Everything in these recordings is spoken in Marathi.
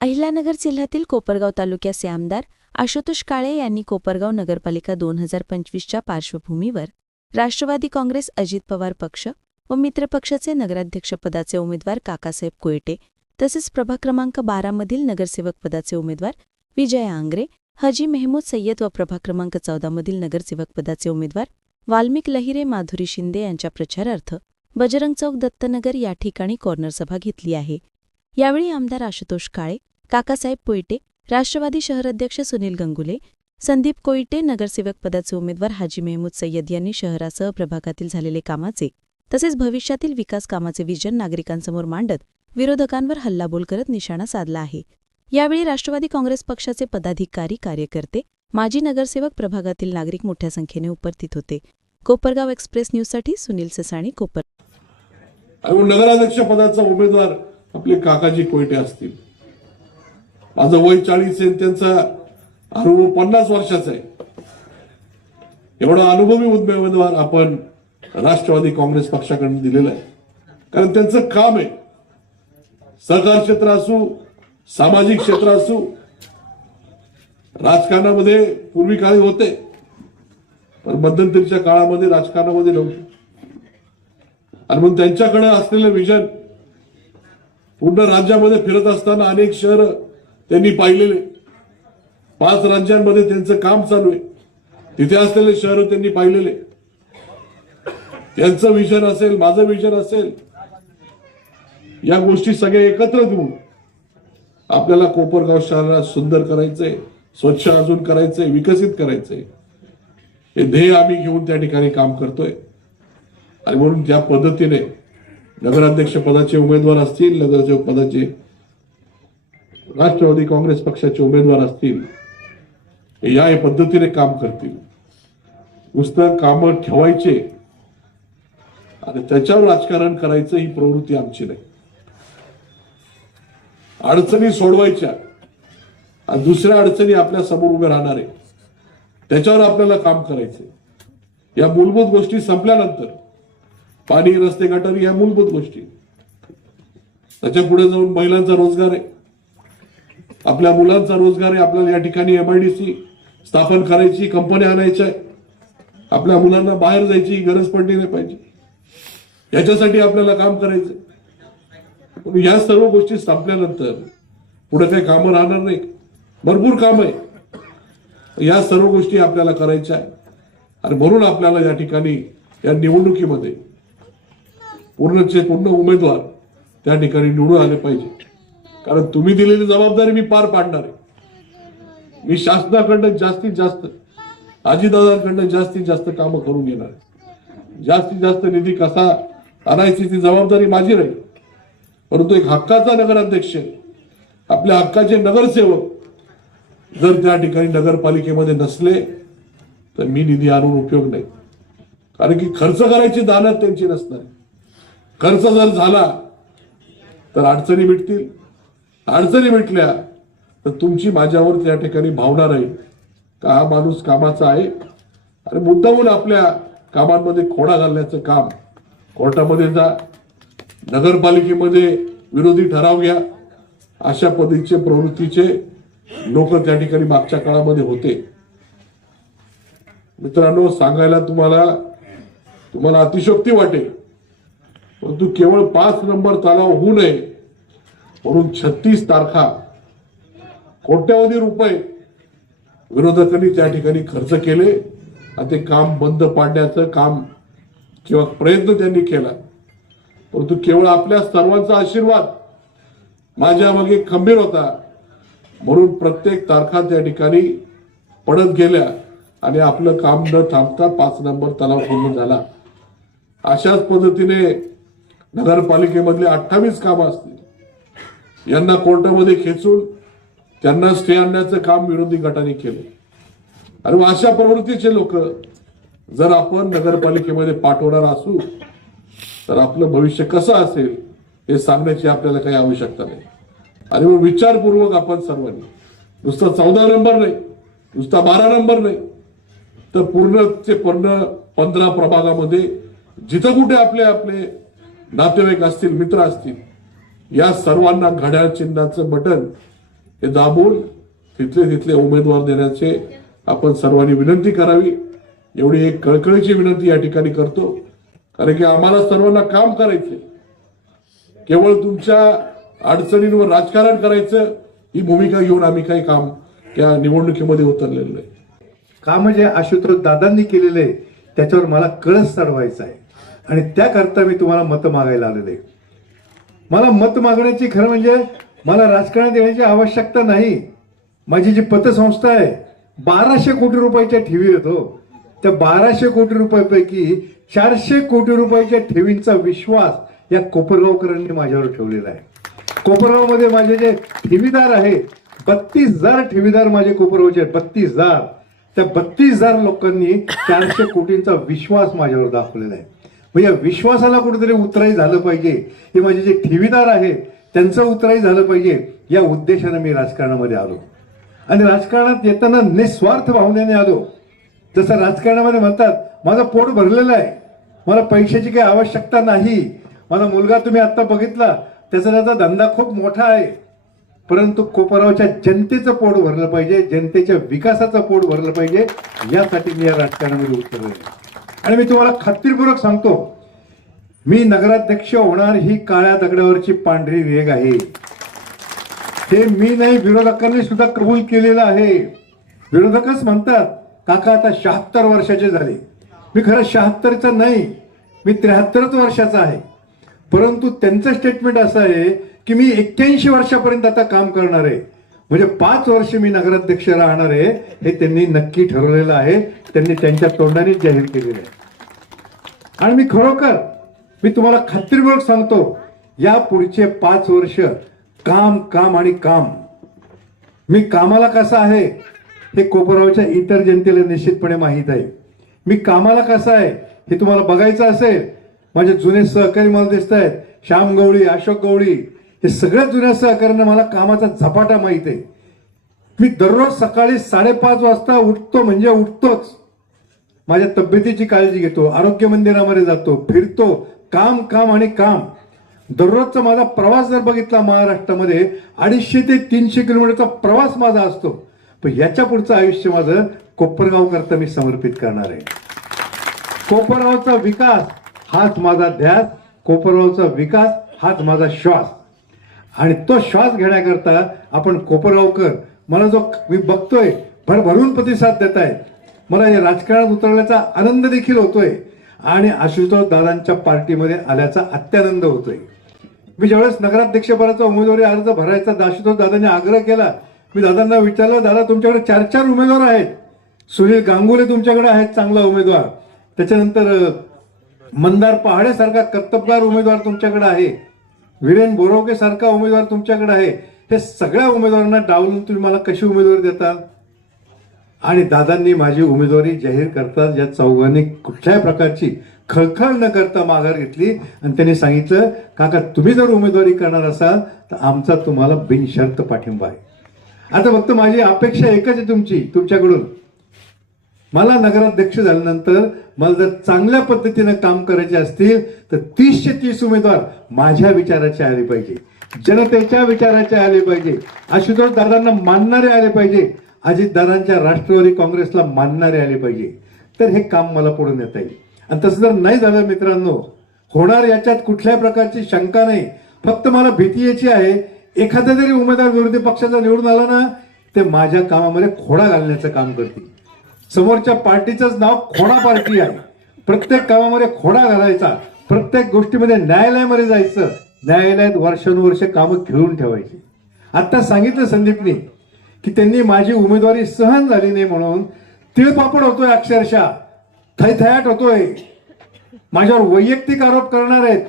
अहिल्यानगर जिल्ह्यातील कोपरगाव तालुक्याचे आमदार आशुतोष काळे यांनी कोपरगाव नगरपालिका दोन हजार पंचवीसच्या पार्श्वभूमीवर राष्ट्रवादी काँग्रेस अजित पवार पक्ष व मित्रपक्षाचे नगराध्यक्षपदाचे उमेदवार काकासाहेब कोयटे तसेच प्रभाग क्रमांक बारामधील नगरसेवक पदाचे उमेदवार विजय आंग्रे हजी मेहमूद सय्यद व प्रभाग क्रमांक चौदामधील नगरसेवक पदाचे उमेदवार वाल्मिक लहिरे माधुरी शिंदे यांच्या प्रचारार्थ बजरंग चौक दत्तनगर या ठिकाणी कॉर्नर सभा घेतली आहे. यावेळी आमदार आशुतोष काळे काकासाहेब पोईटे राष्ट्रवादी शहराध्यक्ष सुनील गंगुले संदीप कोयटे नगरसेवक पदाचे उमेदवार हाजी मेहमूद सय्यद यांनी शहरासह प्रभागातील झालेले कामाचे तसेच भविष्यातील विकास कामाचे विजन नागरिकांसमोर मांडत विरोधकांवर हल्लाबोल करत निशाणा साधला आहे. यावेळी राष्ट्रवादी काँग्रेस पक्षाचे पदाधिकारी कार्यकर्ते माजी नगरसेवक प्रभागातील नागरिक मोठ्या संख्येने उपस्थित होते. कोपरगाव एक्सप्रेस न्यूजसाठी सुनील ससाणी कोपर नगराध्यक्ष पदाचा उमेदवार आपले काकाजी कोयटे असतील. माझं वय चाळीस आहे त्यांचा अनुभव पन्नास वर्षाचा आहे. एवढा अनुभवी उमेदवार आपण राष्ट्रवादी काँग्रेस पक्षाकडून दिलेला आहे. कारण त्यांचं काम आहे. सहकार क्षेत्र असू सामाजिक क्षेत्र असू राजकारणामध्ये पूर्वी काळी होते. पण मध्यंतरीच्या काळामध्ये राजकारणामध्ये नव्हते. आणि मग त्यांच्याकडे असलेलं विजन पूर्ण राज्यामध्ये फिरत असताना अनेक शहर त्यांनी पाहिलेले. पाच राज्यांमध्ये त्यांचं काम चालू आहे. तिथे असलेले शहर त्यांनी पाहिलेले. त्यांचं विजन असेल माझं विजन असेल या गोष्टी सगळ्या एकत्र घेऊन आपल्याला कोपरगाव शहराला सुंदर करायचंय स्वच्छ अजून करायचंय विकसित करायचंय. हे ध्येय आम्ही घेऊन त्या ठिकाणी काम करतोय. आणि म्हणून ज्या पद्धतीने नगराध्यक्ष पदाचे उमेदवार असतील नगराध्यक्ष पदाचे राष्ट्रवादी काँग्रेस पक्षाचे उमेदवार असतील हे या पद्धतीने काम करतील. नुसतं काम ठेवायचे. आणि त्याच्यावर राजकारण करायचं ही प्रवृत्ती आमची नाही. अडचणी सोडवायच्या. आणि दुसऱ्या अडचणी आपल्यासमोर उभे राहणार. आहे त्याच्यावर आपल्याला काम करायचंय. या मूलभूत गोष्टी संपल्यानंतर पाणी रस्ते गटारी या मूलभूत गोष्टी. त्याच्या पुढे जाऊन महिलांचा रोजगार आहे. आपल्या मुलांचा रोजगार आहे. आपल्याला या ठिकाणी एमआयडीसी स्थापन करायची कंपन्या आणायच्या आपल्या मुलांना बाहेर जायची गरज पडली नाही पाहिजे. याच्यासाठी आपल्याला काम करायचं पण या सर्व गोष्टी संपल्यानंतर पुढे काही कामं राहणार नाही. भरपूर काम आहे. या सर्व गोष्टी आपल्याला करायच्या आहे. आणि म्हणून आपल्याला या ठिकाणी या निवडणुकीमध्ये पूर्णचे पूर्ण उमेदवार त्या ठिकाणी निवडून आले पाहिजे. कारण तुम्ही दिलेली जबाबदारी मी पार पाडणार आहे. मी शासनाकडनं जास्तीत जास्त आजीदादांकडनं जास्तीत जास्त कामं करून घेणार आहे. जास्तीत जास्त निधी कसा आणायची ती जबाबदारी माझी राहील. परंतु एक हक्काचा नगराध्यक्ष आपल्या हक्काचे नगरसेवक जर त्या ठिकाणी नगरपालिकेमध्ये नसले तर मी निधी आणून उपयोग नाही. कारण की खर्च करायची दानत त्यांची नसणार आहे. खर्च जर झाला तर अडचणी मिटतील. अडचणी मिटल्या तर तुमची माझ्यावर त्या ठिकाणी भावना राहील. का हा माणूस कामाचा आहे? आणि मुद्दाहून आपल्या कामांमध्ये खोडा घालण्याचं काम. कोर्टामध्ये जा नगरपालिकेमध्ये विरोधी ठराव घ्या. अशा पद्धतीचे प्रवृत्तीचे लोक त्या ठिकाणी मागच्या काळामध्ये होते. मित्रांनो सांगायला तुम्हाला तुम्हाला अतिशोक्ती वाटेल. परंतु केवळ पाच नंबर तलाव होऊ नये म्हणून छत्तीस तारखा कोट्यावधी रुपये विरोधकांनी त्या ठिकाणी खर्च केले आणि ते काम बंद पाडण्याचं काम किंवा प्रयत्न त्यांनी केला. परंतु केवळ आपल्या सर्वांचा आशीर्वाद माझ्या मागे खंबीर होता म्हणून प्रत्येक तारखा त्या ठिकाणी पडत गेल्या आणि आपलं काम न थांबता पाच नंबर तलाव पूर्ण झाला. अशाच पद्धतीने नगरपालिकेमधले अठ्ठावीस कामं असतील. यांना कोर्टामध्ये खेचून त्यांना स्टे आणण्याचं काम विरोधी गटाने केलं. आणि अशा प्रवृत्तीचे लोक जर आपण नगरपालिकेमध्ये पाठवणार असू तर आपलं भविष्य कसं असेल हे सांगण्याची आपल्याला काही आवश्यकता नाही. आणि मग विचारपूर्वक आपण सर्वांनी नुसता चौदा नंबर नाही नुसता बारा नंबर नाही तर पूर्ण ते पूर्ण पंधरा प्रभागामध्ये जिथं कुठे आपले आपले नातेवाईक असतील मित्र असतील या सर्वांना घड्याळ चिन्हाचं बटन हे दाबून तिथले तिथले उमेदवार देण्याचे आपण सर्वांनी विनंती करावी. एवढी एक कळकळीची विनंती या ठिकाणी करतो. कारण की आम्हाला सर्वांना काम करायचे केवळ तुमच्या अडचणींवर राजकारण करायचं ही भूमिका घेऊन आम्ही काही काम त्या निवडणुकीमध्ये उतरलेलो नाही. काम जे म्हणजे आशुतोष दादांनी केलेले आहे, त्याच्यावर मला कळस चढवायचा आहे. आणि त्याकरता मी तुम्हाला मतं मागायला आलेले आहे. मला मत मागण्याची खरं म्हणजे मला राजकारणात येण्याची आवश्यकता नाही. माझी जी पतसंस्था आहे बाराशे कोटी रुपयाच्या ठेवी येतो हो. त्या बाराशे कोटी रुपयापैकी चारशे कोटी रुपयाच्या ठेवींचा विश्वास या कोपरगावकरांनी माझ्यावर ठेवलेला आहे. कोपरगावमध्ये माझे जे ठेवीदार आहेत बत्तीस हजार ठेवीदार माझे कोपरगावचे आहेत बत्तीस हजार. त्या बत्तीस हजार लोकांनी चारशे कोटींचा विश्वास माझ्यावर दाखवलेला आहे. म्हणजे विश्वासाला कुठेतरी उतराई झालं पाहिजे. हे माझे जे ठेवीदार आहेत त्यांचं उतराई झालं पाहिजे. या उद्देशानं मी राजकारणामध्ये आलो. आणि राजकारणात येताना निस्वार्थ भावनेने आलो. जसं राजकारणामध्ये म्हणतात माझं पोट भरलेलं आहे. मला पैशाची काही आवश्यकता नाही. माझा मुलगा तुम्ही आत्ता बघितला त्याचा त्याचा धंदा खूप मोठा आहे. परंतु कोपरावच्या जनतेचं पोट भरलं पाहिजे जनतेच्या विकासाचं पोट भरलं पाहिजे. यासाठी मी या राजकारणामध्ये उतरलेलं आहे आणि मी तुम्हाला खात्रीपूर्वक सांगतो मी नगराध्यक्ष होणार ही काळ्या दगडावरची पांढरी रेग आहे. हे मी नाही विरोधकांनी सुद्धा कबूल केलेलं आहे. विरोधकच म्हणतात काका आता शहात्तर वर्षाचे झाले. मी खरं शहात्तरचं नाही मी त्र्याहत्तरच वर्षाचा आहे. परंतु त्यांचं स्टेटमेंट असं आहे की मी एक्क्याऐंशी वर्षापर्यंत आता काम करणार आहे. म्हणजे पाच वर्ष मी नगराध्यक्ष राहणार आहे हे त्यांनी नक्की ठरवलेलं आहे. त्यांनी त्यांच्या तोंडानेच जाहीर केलेलं आहे. आणि मी खरोखर मी तुम्हाला खात्रीपूर्वक सांगतो या पुढचे पाच वर्ष काम काम आणि काम. मी कामाला कसा आहे हे कोपरावच्या इतर जनतेला निश्चितपणे माहीत आहे. मी कामाला कसा आहे हे तुम्हाला बघायचं असेल माझे जुने सहकारी मला दिसत आहेत श्याम गवळी अशोक गवळी हे सगळ्या जुन्या सहकाऱ्यांना मला कामाचा झपाटा माहीत आहे. मी दररोज सकाळी साडेपाच वाजता उठतो म्हणजे उठतोच. माझ्या तब्येतीची काळजी घेतो आरोग्य मंदिरामध्ये जातो फिरतो काम काम आणि काम. दररोजचा माझा प्रवास जर बघितला महाराष्ट्रामध्ये अडीचशे ते तीनशे किलोमीटरचा प्रवास माझा असतो. पण याच्या पुढचं आयुष्य माझं कोपरगाव करता मी समर्पित करणार आहे. कोपरगावचा विकास हाच माझा ध्यास कोपरगावचा विकास हाच माझा श्वास. आणि तो श्वास घेण्याकरता आपण कोपरगावकर मला जो मी बघतोय भरभरून प्रतिसाद देत आहेत मला हे राजकारणात उतरल्याचा आनंद देखील होतोय. आणि आशुतोष दादांच्या पार्टीमध्ये आल्याचा अत्यानंद होतोय. मी ज्यावेळेस नगराध्यक्षपदाचा उमेदवारी अर्ज भरायचा आशुतोष दादांनी आग्रह केला मी दादांना विचारलं दादा तुमच्याकडे चार चार उमेदवार आहेत. सुनील गांगुले तुमच्याकडे आहेत चांगला उमेदवार. त्याच्यानंतर मंदार पहाडेसारखा कर्तबगार उमेदवार तुमच्याकडे आहे. वीरेन बोरवके सारखा उमेदवार तुमच्याकडे आहे. हे सगळ्या उमेदवारांना डावलून तुम्ही मला कशी उमेदवारी देता? आणि दादांनी माझी उमेदवारी जाहीर करताच या चौघांनी कुठल्याही प्रकारची खळखळ न करता माघार घेतली. आणि त्यांनी सांगितलं काका तुम्ही जर उमेदवारी करणार असाल तर आमचा तुम्हाला बिनशर्त पाठिंबा आहे. आता फक्त माझी अपेक्षा एकच आहे तुमची तुमच्याकडून. मला नगराध्यक्ष झाल्यानंतर मला जर चांगल्या पद्धतीनं काम करायचे असतील तर तीसशे तीस उमेदवार माझ्या विचाराचे आले पाहिजे. जनतेच्या विचाराचे आले पाहिजे. आशुतोष दादांना मानणारे आले पाहिजे. अजितदादांच्या राष्ट्रवादी काँग्रेसला मानणारे आले पाहिजे. तर हे काम मला पुढे नेता येईल. आणि तसं जर नाही झालं मित्रांनो होणार याच्यात कुठल्याही प्रकारची शंका नाही. फक्त मला भीती याची आहे एखादा जरी उमेदवार विरोधी पक्षाचा निवडून आला ना ते माझ्या कामामध्ये खोडा घालण्याचं काम करतील. समोरच्या पार्टीचंच नाव खोडा पार्टी आहे. प्रत्येक कामामध्ये खोडा घालायचा. प्रत्येक गोष्टीमध्ये न्यायालयामध्ये जायचं. न्यायालयात वर्षानुवर्ष कामं खेळून ठेवायची. आत्ता सांगितलं संदीपनी की त्यांनी माझी उमेदवारी सहन झाली नाही म्हणून तिळपापड होतोय अक्षरशः. थैथयाट होतोय. माझ्यावर वैयक्तिक आरोप करणार आहेत.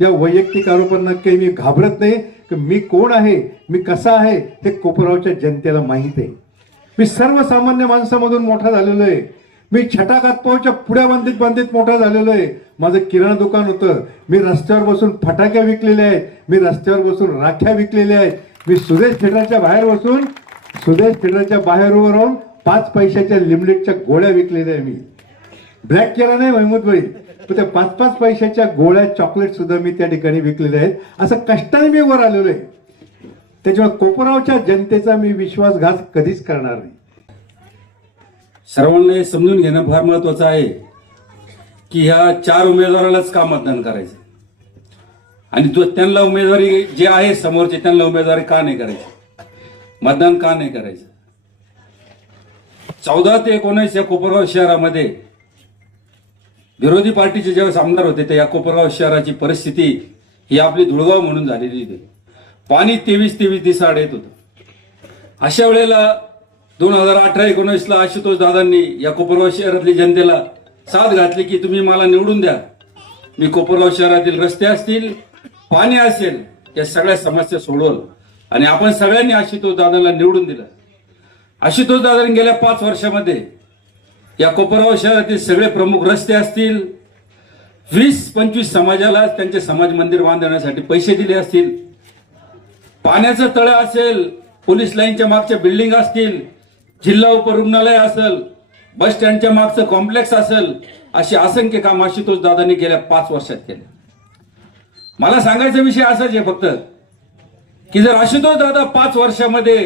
या वैयक्तिक आरोपांना काही मी घाबरत नाही. की मी कोण आहे? मी कसा आहे? हे कोपरावच्या जनतेला माहीत आहे. मी सर्वसामान्य माणसामधून मोठा झालेलो आहे. मी छटा कातपावच्या पुढ्या बंदीत बंदीत मोठा झालेलो आहे. माझं किराणा दुकान होतं. मी रस्त्यावर बसून फटाक्या विकलेल्या आहेत. मी रस्त्यावर बसून राख्या विकलेल्या आहेत. मी सुदेश थिएटरच्या बाहेर बसून सुदेश थिएटरच्या बाहेर उभं राहून पाच पैशाच्या लिमलेटच्या गोळ्या विकलेल्या आहे मी. ब्लॅक केला नाही महमूद भाई पण त्या पाच पाच पैशाच्या गोळ्या चॉकलेट सुद्धा मी त्या ठिकाणी विकलेल्या आहेत. असं कष्टाने मी वर आलेलो आहे. त्याच्यामुळे कोपरावच्या जनतेचा मी विश्वासघात कधीच करणार नाही. सर्वांना हे समजून घेणं फार महत्वाचं आहे की ह्या चार उमेदवारालाच का मतदान करायचं. आणि तो त्यांना उमेदवारी जे आहे समोरचे त्यांना उमेदवारी का नाही करायची? मतदान का नाही करायचं? चौदा ते एकोणीस या कोपरगाव शहरामध्ये विरोधी पार्टीचे ज्यावेळेस आमदार होते त्या या कोपरगाव शहराची परिस्थिती ही आपली धुळगाव म्हणून झालेली होती. पाणी तेवीस तेवीस दिसाआड येत होतं. अशा वेळेला दोन हजार अठरा एकोणीसला आशुतोष दादांनी या कोपरगाव शहरातली जनतेला साथ घातली की तुम्ही मला निवडून द्या. मी कोपरगाव शहरातील रस्ते असतील पाणी असेल या सगळ्या समस्या सोडवल. आणि आपण सगळ्यांनी आशुतोष दादाला निवडून दिलं. आशुतोष दादांनी गेल्या पाच वर्षामध्ये या कोपरगाव शहरातील सगळे प्रमुख रस्ते असतील वीस पंचवीस समाजाला त्यांचे समाज मंदिर बांधण्यासाठी पैसे दिले असतील पाण्याचं तळं असेल पोलीस लाईनच्या मागच्या बिल्डिंग असतील जिल्हा उपरुग्णालय असेल बस स्टँडच्या मागचं कॉम्प्लेक्स असेल अशी असंख्य काम आशुतोष दादांनी गेल्या पाच वर्षात केले. मला सांगायचा विषय असाच आहे फक्त की जर आशुतोष दादा पाच वर्षामध्ये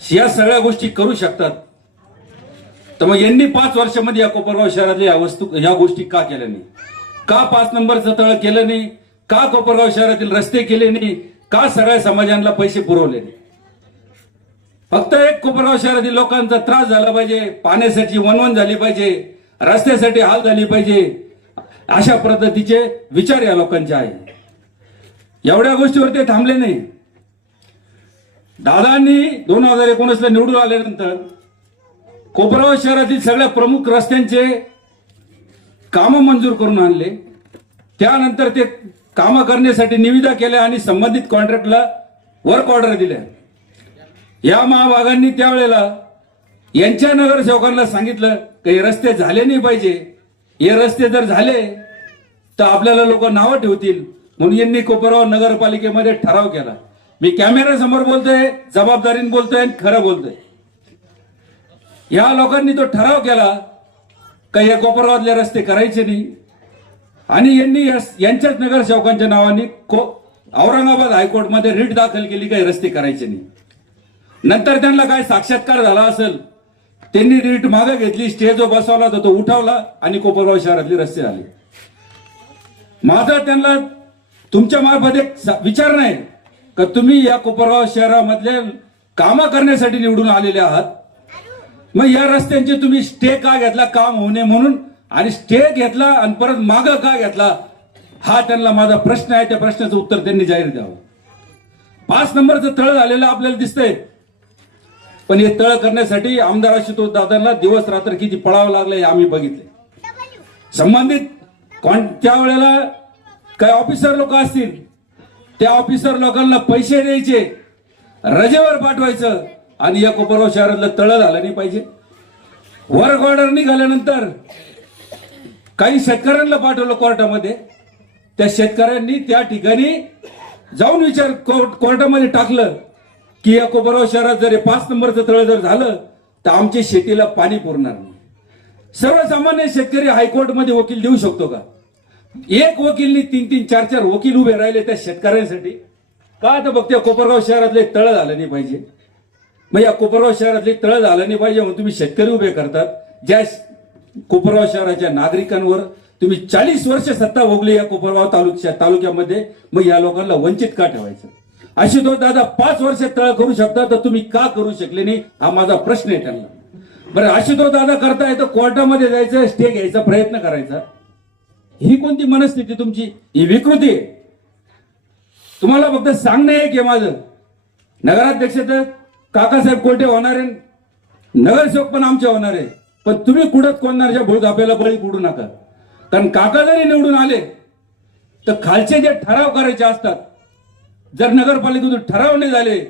या सगळ्या गोष्टी करू शकतात तर मग यांनी पाच वर्षामध्ये या कोपरगाव शहरातल्या या वस्तू ह्या गोष्टी का केल्या नाही? का पाच नंबरचं तळ केलं नाही? का कोपरगाव शहरातील रस्ते केले नाही? का सगळ्या समाजांना पैसे पुरवले? फक्त एक कोपरगाव शहरातील लोकांचा त्रास झाला पाहिजे पाण्यासाठी वनवन झाली पाहिजे रस्त्यासाठी हाल झाली पाहिजे अशा पद्धतीचे विचार या लोकांचे आहे. एवढ्या गोष्टीवर ते थांबले नाही. दादांनी दोन हजार एकोणीसला निवडून आल्यानंतर कोपराव शहरातील सगळ्या प्रमुख रस्त्यांचे कामं मंजूर करून आणले. त्यानंतर ते कामं करण्यासाठी निविदा केल्या आणि संबंधित कॉन्ट्रॅक्टला वर्क ऑर्डर दिल्या. या महाभागांनी त्यावेळेला यांच्या नगरसेवकांना सांगितलं की हे रस्ते झाले नाही पाहिजे. हे रस्ते जर झाले तर आपल्याला लोक नावं ठेवतील. म्हणून यांनी कोपरगाव नगरपालिकेमध्ये ठराव केला. मी कॅमेऱ्यासमोर बोलतोय जबाबदारीने बोलतोय आणि खरं बोलतोय. या लोकांनी तो ठराव केला का या कोपरगावातले रस्ते करायचे नाही. आणि यांनी यांच्याच नगरसेवकांच्या नावाने को औरंगाबाद हायकोर्टमध्ये रिट दाखल केली काही रस्ते करायचे नाही. नंतर त्यांना काय साक्षात्कार झाला असेल त्यांनी रिट मागे घेतली स्टेजवर बसवला होता तो उठवला आणि कोपरगाव शहरातले रस्ते झाले. माझा त्यांना तुमच्या मार्फत एक स- विचार नाही का तुम्ही या कोपरगाव शहरामधले कामं करण्यासाठी निवडून आलेले आहात? मग या रस्त्यांचे तुम्ही स्टे का घेतला काम होऊ नये म्हणून आणि स्टे घेतला आणि परत माग का घेतला हा त्यांना माझा प्रश्न आहे. त्या प्रश्नाचं उत्तर त्यांनी जाहीर द्यावं. पाच नंबरचं तळ झालेलं आपल्याला दिसतंय. पण हे तळ करण्यासाठी आमदार आशुतोष दादांना दिवस रात्र किती पळावं लागलं हे आम्ही बघितले संबंधित कोण त्यावेळेला काय ऑफिसर लोक असतील त्या ऑफिसर लोकांना पैसे द्यायचे रजेवर पाठवायचं आणि या कोपरगाव शहरातलं तळ झालं नाही पाहिजे. वर्क ऑर्डर निघाल्यानंतर काही शेतकऱ्यांना पाठवलं कोर्टामध्ये. त्या शेतकऱ्यांनी त्या ठिकाणी जाऊन विचार कोर्ट कोर्टामध्ये टाकलं की या कोपरगाव शहरात जर हे पाच नंबरचं तळ जर झालं तर आमच्या शेतीला पाणी पुरणार नाही. सर्वसामान्य शेतकरी हायकोर्टमध्ये वकील देऊ शकतो का? एक वकीलनी तीन तीन चार चार वकील उभे राहिले त्या शेतकऱ्यांसाठी. का तर बघते कोपरगाव शहरातले तळ झालं नाही पाहिजे. मग या कोपरगाव शहरातले तळ झालं नाही पाहिजे म्हणून तुम्ही शेतकरी उभे करतात. ज्या कोपरगाव शहराच्या नागरिकांवर तुम्ही चाळीस वर्ष सत्ता भोगली या कोपरगाव तालुक्या तालुक्यामध्ये मग या लोकांना वंचित का ठेवायचं? अशी तो दादा पाच वर्ष तळ करू शकता तर तुम्ही का करू शकले नाही? हा माझा प्रश्न आहे त्यांना. बरं अशी तो दादा करताय तर कोर्टामध्ये जायचं स्टे घ्यायचा प्रयत्न करायचा. ही कोणती मनस्थिती तुमची? ही विकृती आहे. तुम्हाला फक्त सांगणं आहे की माझं. नगराध्यक्ष तर काकासाहेब कोलटे होणार आहे. नगरसेवक पण आमचे होणार आहे. पण तुम्ही कुठत कोणाच्या भूळगाप्याला बळी पडू नका. कारण काका जरी निवडून आले तर खालचे जे ठराव करायचे असतात जर नगरपालिकेतून ठराव नाही झाले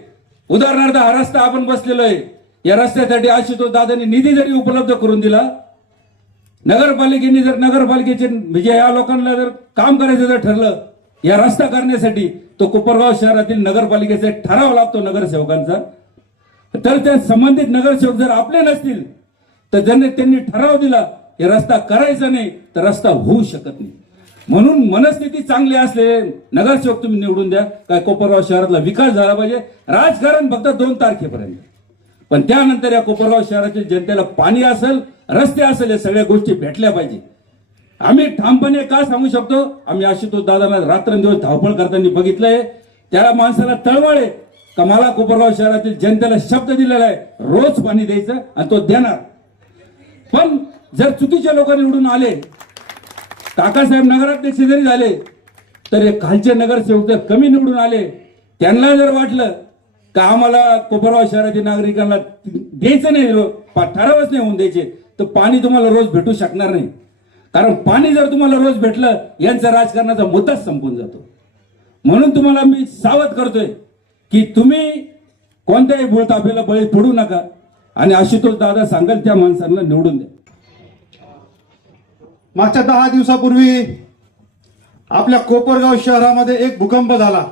उदाहरणार्थ हा रस्ता आपण बसलेलो आहे या रस्त्यासाठी आशुतोष दादांनी निधी जरी उपलब्ध करून दिला नगरपालिकेने जर नगरपालिकेचे म्हणजे या लोकांना जर काम करायचं जर ठरलं या रस्ता करण्यासाठी तो कोपरगाव शहरातील नगरपालिकेचा ठराव लागतो नगरसेवकांचा. तर त्या संबंधित नगरसेवक जर आपले नसतील तर ज्यांनी त्यांनी ठराव दिला हे रस्ता करायचा नाही तर रस्ता होऊ शकत नाही. म्हणून मनस्थिती चांगली असले नगरसेवक तुम्ही निवडून द्या. काय कोपरगाव शहरातला विकास झाला पाहिजे. राजकारण फक्त दोन तारखेपर्यंत. पण त्यानंतर या कोपरगाव शहरातील जनतेला पाणी असेल रस्ते असेल या सगळ्या गोष्टी भेटल्या पाहिजे. आम्ही ठामपणे का सांगू शकतो? आम्ही आशुतोष दादांना रात्रंदिवस धावपळ करताना बघितलंय. त्याला माणसाला तळमळ आहे. का मला कोपरगाव शहरातील जनतेला शब्द दिलेला आहे रोज पाणी द्यायचं आणि तो देणार. पण जर चुकीचे लोक निवडून आले काकासाहेब नगराध्यक्ष जरी झाले तर हे खालचे नगरसेवक जर कमी निवडून आले त्यांना जर वाटलं का आम्हाला कोपरगाव शहरातील नागरिकांना द्यायचं नाही पा- ठरावच नाही होऊन द्यायचे तर पाणी तुम्हाला रोज भेटू शकणार नाही. कारण पाणी जर तुम्हाला रोज भेटलं यांचा राजकारणाचा मुद्दाच संपून जातो. म्हणून तुम्हाला मी सावध करतोय की तुम्ही कोणत्याही भूलतापेला बळी पडू नका. आणि आशुतोष दादा सांगाल त्या माणसांना निवडून द्या. मागच्या दहा दिवसापूर्वी आपल्या कोपरगाव शहरामध्ये एक भूकंप झाला.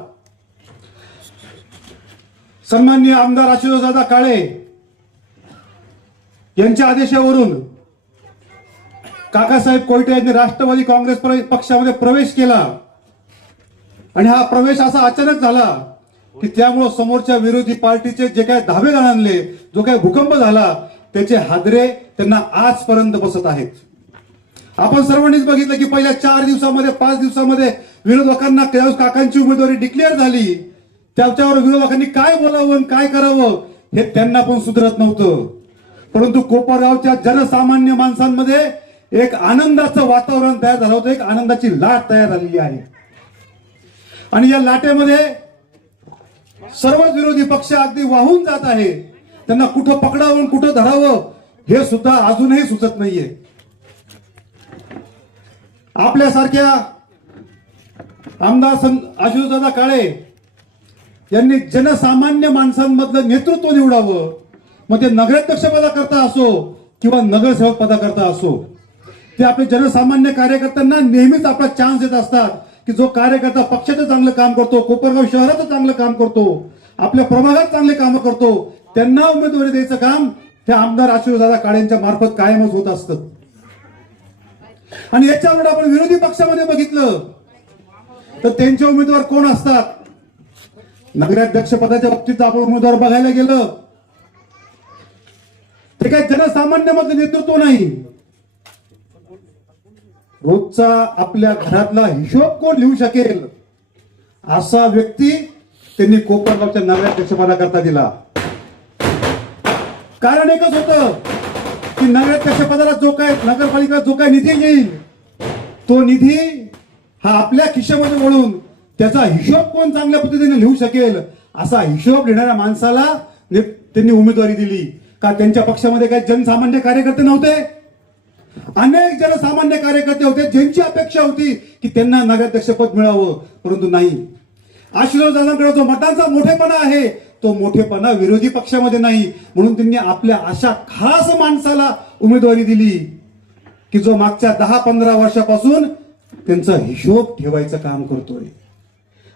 सन्माननीय आमदार आशुतोषदादा काळे यांच्या आदेशावरून काकासाहेब कोयटे यांनी राष्ट्रवादी काँग्रेस पक्षामध्ये प्रवेश केला. आणि हा प्रवेश असा अचानक झाला की त्यामुळं समोरच्या विरोधी पार्टीचे जे काही धावे आणले जो काही भूकंप झाला त्याचे हादरे त्यांना आजपर्यंत बसत आहेत. आपण सर्वांनीच बघितलं की पहिल्या चार दिवसामध्ये पाच दिवसामध्ये विरोधकांना त्यावेळेस काकांची उमेदवारी डिक्लेअर झाली. त्याच्यावर विरोधकांनी काय बोलावं आणि काय करावं हे त्यांना पण सुधरत नव्हतं. परंतु कोपरगावच्या जनसामान्य माणसांमध्ये एक आनंदाचं वातावरण तयार झालं होतं एक आनंदाची लाट तयार झालेली आहे. आणि या लाटेमध्ये सर्वच विरोधी पक्ष अगदी वाहून जात आहे. त्यांना कुठं पकडावं कुठं धरावं हे सुद्धा अजूनही सुचत नाहीये. आपल्यासारख्या आमदार सं काळे यांनी जनसामान्य माणसांमधलं नेतृत्व निवडावं. मग ते नगराध्यक्ष पदाकरता असो किंवा नगरसेवक पदाकरता असो. ते आपले जनसामान्य कार्यकर्त्यांना नेहमीच आपला चान्स देत असतात. की जो कार्यकर्ता पक्षाचं चांगलं काम करतो कोपरगाव शहराचं चांगलं काम करतो आपल्या प्रभागात चांगले कामं करतो त्यांना उमेदवारी द्यायचं काम त्या आमदार आशुदादा काळेंच्या मार्फत कायमच होत असतं. आणि याच्या उलट आपण विरोधी पक्षामध्ये बघितलं तर त्यांचे उमेदवार कोण असतात? नगराध्यक्ष पदाच्या बाबतीत आपण उमेदवार बघायला गेलं. ते काय जनसामान्य मधलं नेतृत्व नाही. रोजचा आपल्या घरातला हिशोब कोण लिहू शकेल? असा व्यक्ती त्यांनी कोपरगावच्या कक्षपाला करता दिला. कारण एकच होतं की नव्या कक्षपदाला जो काय नगरपालिका जो काय निधी येईल तो निधी हा आपल्या खिशामध्ये वळून त्याचा हिशोब कोण चांगल्या पद्धतीने लिहू शकेल असा हिशोब लिहिणाऱ्या माणसाला त्यांनी उमेदवारी दिली. का त्यांच्या पक्षामध्ये काही जनसामान्य कार्यकर्ते नव्हते? अनेक जनसामान्य कार्यकर्ते होते ज्यांची अपेक्षा होती की त्यांना नगराध्यक्षपद मिळावं परंतु नाही. आशीर्वादांकडे जो मतांचा मोठेपणा आहे तो मोठेपणा विरोधी पक्षामध्ये नाही. म्हणून त्यांनी आपल्या अशा खास माणसाला उमेदवारी दिली की जो मागच्या दहा पंधरा वर्षापासून त्यांचा हिशोब ठेवायचं काम करतोय.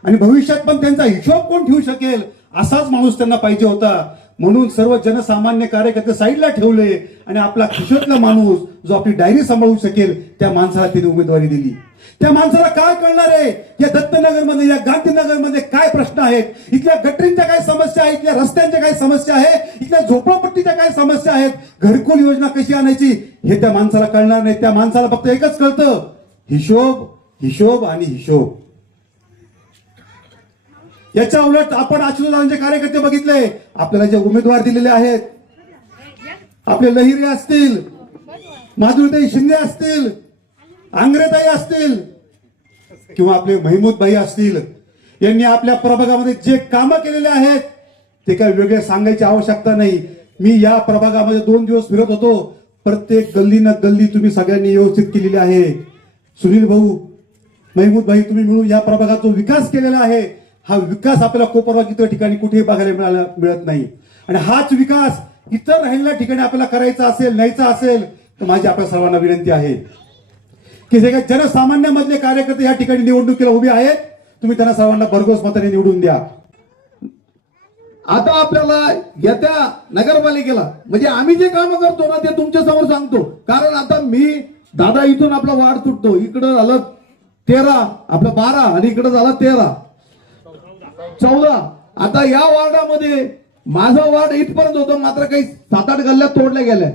आणि भविष्यात पण त्यांचा हिशोब कोण ठेवू शकेल असाच माणूस त्यांना पाहिजे होता. म्हणून सर्व जनसामान्य कार्यकर्ते साईडला ठेवले आणि आपला खुशातला माणूस जो आपली डायरी सांभाळू शकेल त्या माणसाला तिने उमेदवारी दिली. त्या माणसाला काय कळणार आहे? या दत्तनगरमध्ये या गांधीनगरमध्ये काय प्रश्न आहेत? इथल्या गटरींच्या काय समस्या आहेत? इथल्या रस्त्यांच्या काय समस्या आहे? इथल्या झोपडपट्टीच्या काय समस्या आहेत? घरकुल योजना कशी आणायची? हे त्या माणसाला कळणार नाही. त्या माणसाला फक्त एकच कळतं हिशोब हिशोब आणि हिशोब. याच्या उलट आपण आशीर्वादांचे कार्यकर्ते बघितले. आपल्याला जे उमेदवार दिलेले आहेत आपले लहिरे असतील माधुरीताई शिंदे असतील आंग्रेताई असतील किंवा आपले महमूद भाई असतील यांनी आपल्या प्रभागामध्ये जे कामं केलेले आहेत ते काही वेगळे सांगायची आवश्यकता नाही. मी या प्रभागामध्ये दोन दिवस फिरत होतो. प्रत्येक गल्लीनं गल्ली तुम्ही सगळ्यांनी व्यवस्थित केलेली आहे. सुनील भाऊ महमूद भाई तुम्ही मिळून या प्रभागाचा विकास केलेला आहे. हा विकास आपल्याला कोपरगाव इतर ठिकाणी कुठेही बघायला मिळाला मिळत नाही. आणि हाच विकास इतर राहिलेल्या ठिकाणी आपल्याला करायचा असेल न्यायचा असेल तर माझी आपल्या सर्वांना विनंती आहे. की जे काही जनसामान्यामधले कार्यकर्ते या ठिकाणी निवडणुकीला उभे आहेत तुम्ही त्यांना सर्वांना भरघोस मताने निवडून द्या. आता आपल्याला येत्या नगरपालिकेला म्हणजे आम्ही जे काम करतो ना ते तुमच्यासमोर सांगतो. कारण आता मी दादा इथून आपला वाढ तुटतो. इकडं झालं तेरा आपलं बारा आणि इकडं झालं तेरा. चौदा. आता या वार्डामध्ये माझा वार्ड इथपर्यंत होतो मात्र काही सात आठ गल्ल्या तोडल्या गेल्या.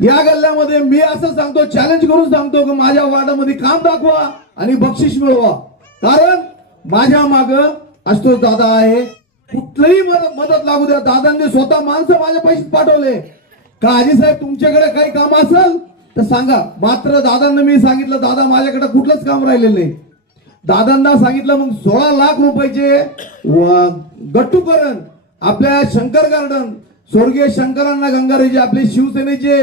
या गल्ल्यामध्ये मी असं सांगतो चॅलेंज करून सांगतो की माझ्या वार्डामध्ये काम दाखवा आणि बक्षीस मिळवा. कारण माझ्या माग असतो दादा आहे. कुठलीही मदत मदत लागू द्या. दादांनी स्वतः माणसं माझ्या पैसे पाठवले. का आजी साहेब तुमच्याकडे काही काम असेल तर सांगा. मात्र दादांना मी सांगितलं दादा माझ्याकडे कुठलंच काम राहिलेलं नाही. दादांना सांगितलं मग सोळा लाख रुपयाचे गट्टूकरण आपल्या शंकर गार्डन स्वर्गीय शंकरांना गंगारे जे आपले शिवसेनेचे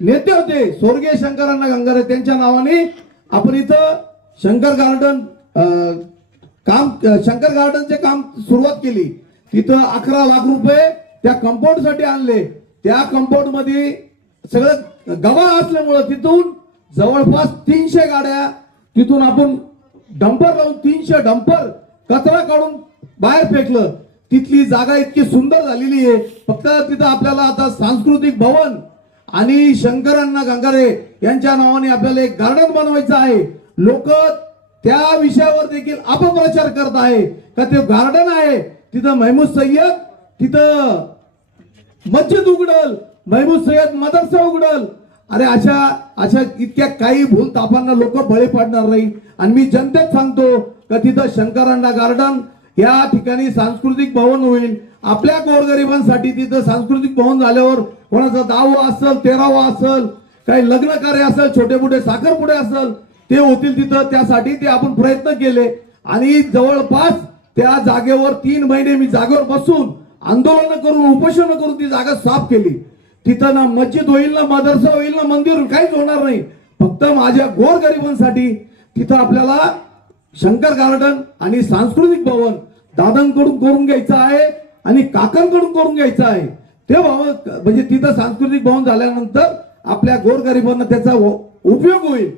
नेते होते स्वर्गीय शंकरांना गंगारे त्यांच्या नावाने आपण इथं शंकर गार्डन काम शंकर गार्डनचे काम सुरुवात केली. तिथं अकरा लाख रुपये त्या कंपाऊंडसाठी आणले. त्या कंपाऊंडमध्ये सगळं गवा असल्यामुळं तिथून जवळपास तीनशे गाड्या तिथून आपण डंपर लावून तीनशे डंपर कचरा काढून बाहेर फेकलं. तिथली जागा इतकी सुंदर झालेली आहे. फक्त तिथं आपल्याला आता सांस्कृतिक भवन आणि शंकरांना गंगारे यांच्या नावाने आपल्याला एक गार्डन बनवायचं आहे. लोक त्या विषयावर देखील अपप्रचार करत आहे. का ते गार्डन आहे तिथं महमूद सय्यद तिथं मस्जिद उघडल महमूद सय्यद मदरसा उघडल. अरे अशा अशा इतक्या काही भूल तापांना लोक बळी पडणार नाही. आणि मी जनतेत सांगतो का तिथं शंकरांना गार्डन या ठिकाणी सांस्कृतिक भवन होईल. आपल्या गोरगरिबांसाठी तिथं सांस्कृतिक भवन झाल्यावर कोणाचा दहावा असेल तेरावा असेल काही लग्न कार्य असेल छोटे मोठे साखरपुडे असेल ते होतील तिथं. त्यासाठी ते आपण प्रयत्न केले. आणि जवळपास त्या जागेवर तीन महिने मी जागेवर बसून आंदोलन करून उपोषण करून ती जागा साफ केली. तिथं ना मस्जिद होईल ना मदरसा होईल ना मंदिर काहीच होणार नाही. फक्त माझ्या गोरगरिबांसाठी तिथं आपल्याला शंकर गार्डन आणि सांस्कृतिक भवन दादांकडून करून घ्यायचं आहे आणि काकांकडून करून घ्यायचं आहे. ते भवन म्हणजे तिथं सांस्कृतिक भवन झाल्यानंतर आपल्या गोरगरिबांना त्याचा उपयोग होईल.